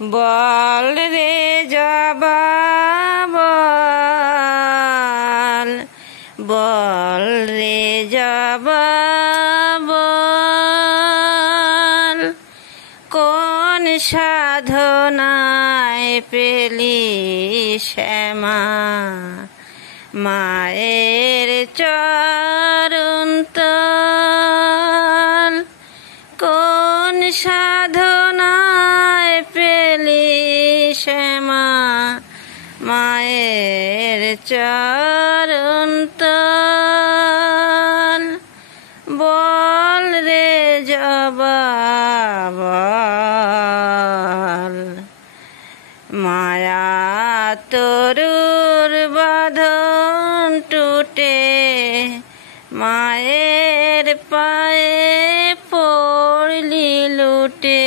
বল রে জবা বল, বল রে জবা বল, কোন সাধনায় পেলি শ্যামা মায়ের চরণ তল, কোন সাধনায় পেলি শ্যামা মায়ের চরণ তল, বল রে জবা বল। মায়া তরুর বাঁধন টুটে মায়ের পায়ে পড়লি লুটে,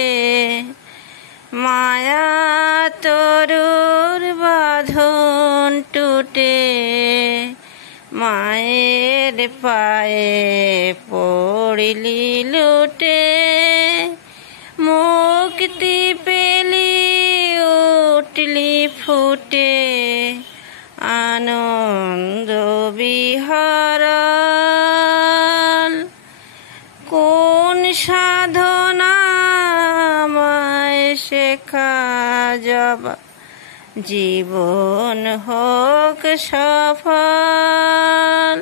মায়া তরুর বাঁধন টুটে মায়ের পায়ে পড়লি লুটে, মুক্তি পেলি উঠলি ফুটে আনন্দ বিহরণ, কোন সাধনায় শেখা জবা জীবন হোক সফল,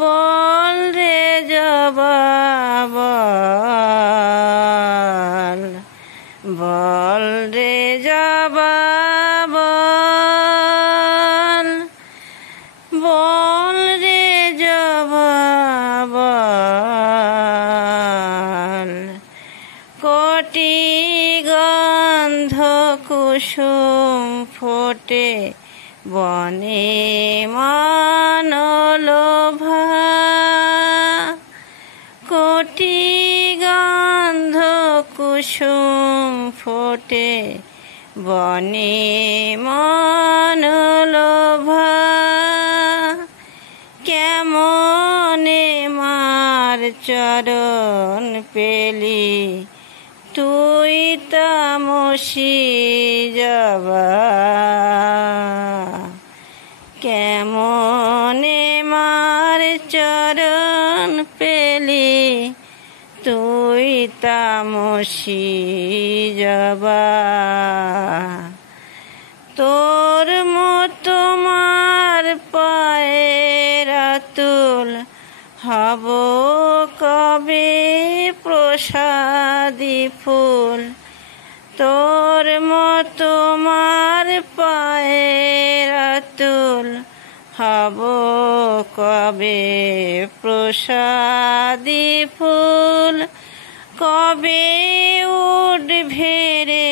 বল রে জবা বল, বল রে জবা বল, বল রে জবা বল, কোটি গন্ধ কুসুম ফোটে বনে মনোলোভা, কোটি গন্ধ কুসুম ফোটে বনে মনোলোভা, কেমনে মার চরণ পেলি তুই তামসী জবা, কেমনে মার চরণ পেলি তুই তামসী জবা, তোর মতো মার পায়ের আতুল হব কবে প্রসাদী ফুল, তোর মতো মার পায়ের আতুল হব কবে প্রসাদী ফুল, কবে উঠবে রে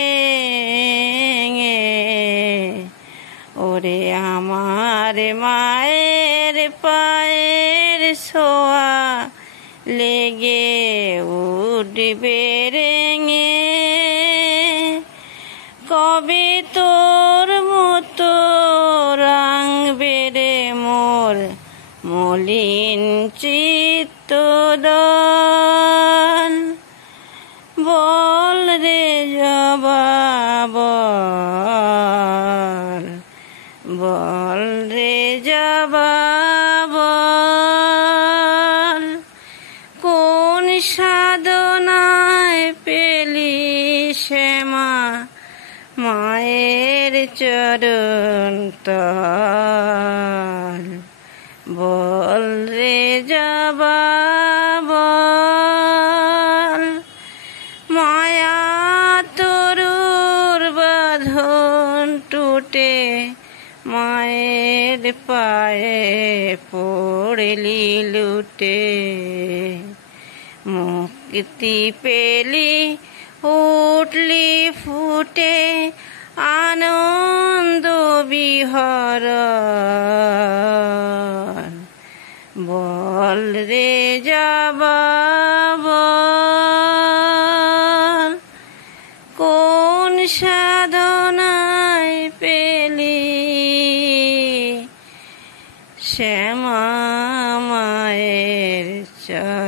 ওরে আমার মায়ের পায়ের ছোঁয়া লেগে উঠবে রেঙে, কবে তোর মতো রাঙবে রে মোর মলিন চিত্তদল, বল রে জবা বল, বল রে জবা বল, কোন সাধনায় পেলি শ্যামা মায়ের চরণ তল, বল রে জবা বল, মায়া তরুর বাঁধন টুটে মায়ের পায়ে পড়লি লুটে, মুক্তি পেলি উঠলি ফুটে আনন্দ বিহরণ, বল রে জবা বল, কোন সাধনায় পেলি শ্যামা মায়ের চরণ